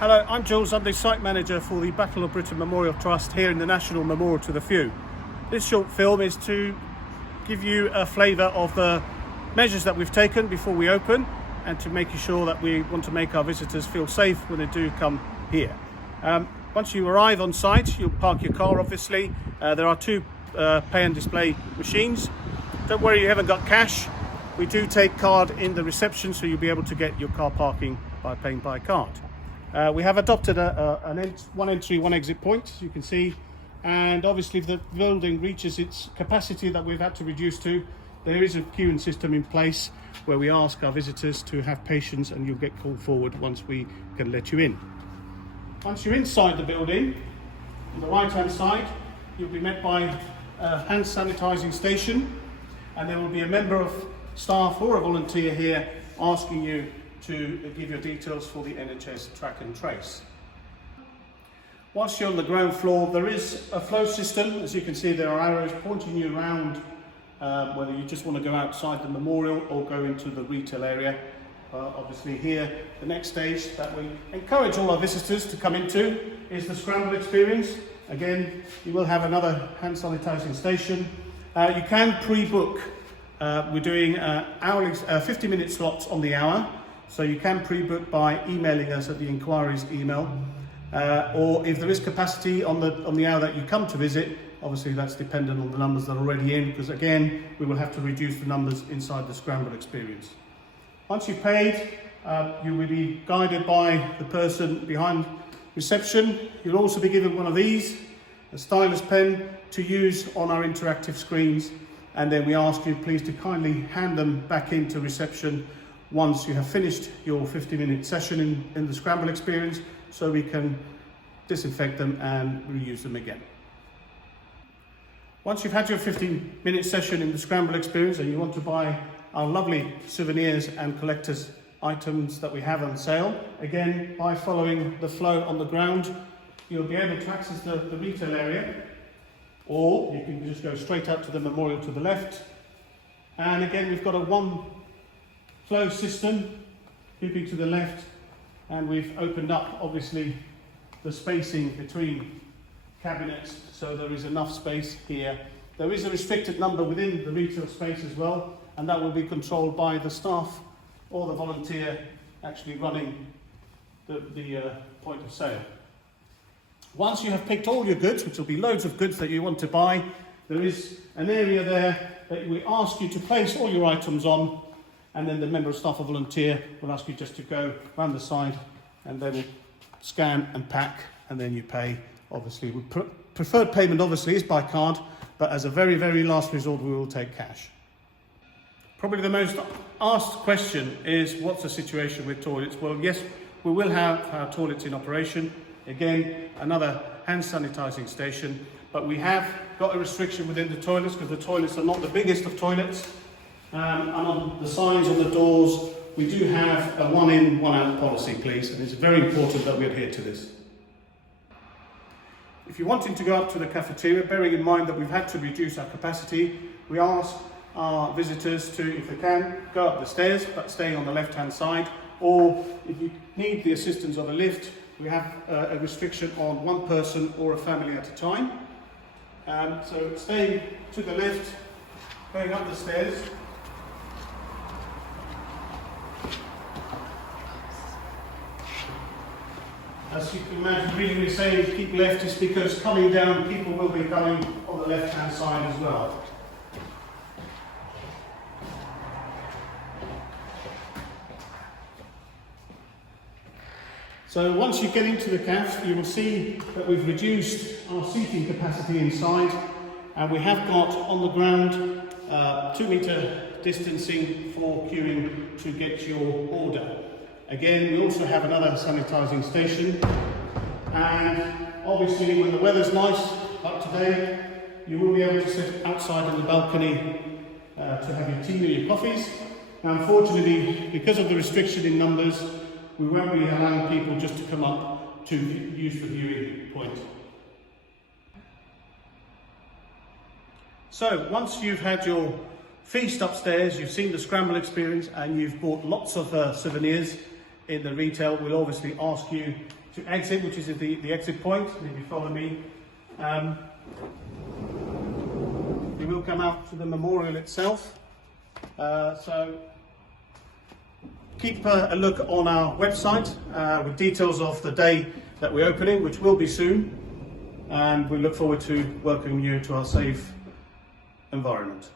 Hello, I'm Jules. I'm the site manager for the Battle of Britain Memorial Trust here in the National Memorial to the Few. This short film is to give you a flavour of the measures that we've taken before we open and to make sure that we want to make our visitors feel safe when they do come here. Once you arrive on site, you'll park your car obviously. There are two pay and display machines. Don't worry, you haven't got cash. We do take card in the reception, so you'll be able to get your car parking by paying by card. We have adopted one entry, one exit point, as you can see, and obviously if the building reaches its capacity that we've had to reduce to, there is a queuing system in place where we ask our visitors to have patience and you'll get called forward once we can let you in. Once you're inside the building, on the right hand side, you'll be met by a hand sanitising station, and there will be a member of staff or a volunteer here asking you to give your details for the NHS track and trace. Whilst you're on the ground floor, there is a flow system. As you can see, there are arrows pointing you around whether you just want to go outside the memorial or go into the retail area. Obviously here, the next stage that we encourage all our visitors to come into is the scramble experience. Again, you will have another hand sanitising station. You can pre-book. We're doing 50-minute slots on the hour. So you can pre-book by emailing us at the inquiries email, or if there is capacity on the hour that you come to visit, obviously that's dependent on the numbers that are already in, because again, we will have to reduce the numbers inside the scramble experience. Once you've paid, you will be guided by the person behind reception. You'll also be given one of these, a stylus pen, to use on our interactive screens, and then we ask you please to kindly hand them back into reception once you have finished your 50-minute session in the scramble experience, so we can disinfect them and reuse them again. Once you've had your 15-minute session in the scramble experience and you want to buy our lovely souvenirs and collectors items that we have on sale, again, by following the flow on the ground, you'll be able to access the retail area, or you can just go straight out to the memorial to the left. And again, we've got a one flow system, keeping to the left, and we've opened up obviously the spacing between cabinets, so there is enough space here. There is a restricted number within the retail space as well, and that will be controlled by the staff or the volunteer actually running the point of sale. Once you have picked all your goods, which will be loads of goods that you want to buy, there is an area there that we ask you to place all your items on, and then the member of staff or volunteer will ask you just to go around the side and then scan and pack, and then you pay. Obviously, preferred payment obviously is by card, but as a very, very last resort, we will take cash. Probably the most asked question is, what's the situation with toilets? Well, yes, we will have our toilets in operation. Again, another hand sanitising station, but we have got a restriction within the toilets because the toilets are not the biggest of toilets. And on the signs on the doors, we do have a one in, one out policy, please, and it's very important that we adhere to this. If you're wanting to go up to the cafeteria, bearing in mind that we've had to reduce our capacity, we ask our visitors to, if they can, go up the stairs, but staying on the left-hand side, or if you need the assistance of a lift, we have a restriction on one person or a family at a time. So staying to the left, going up the stairs. As you can imagine, reading we say keep left is because coming down, people will be coming on the left-hand side as well. So once you get into the caf, you will see that we've reduced our seating capacity inside, and we have got on the ground 2-metre distancing for queuing to get your order. Again, we also have another sanitising station, and obviously when the weather's nice, like today, you will be able to sit outside in the balcony to have your tea or your coffees. Now unfortunately, because of the restriction in numbers, we won't be allowing people just to come up to use the viewing point. So once you've had your feast upstairs, you've seen the scramble experience and you've bought lots of souvenirs in the retail, we'll obviously ask you to exit, which is the exit point. If you follow me, you will come out to the memorial itself. So keep a look on our website with details of the day that we're opening, which will be soon, and we look forward to welcoming you to our safe environment.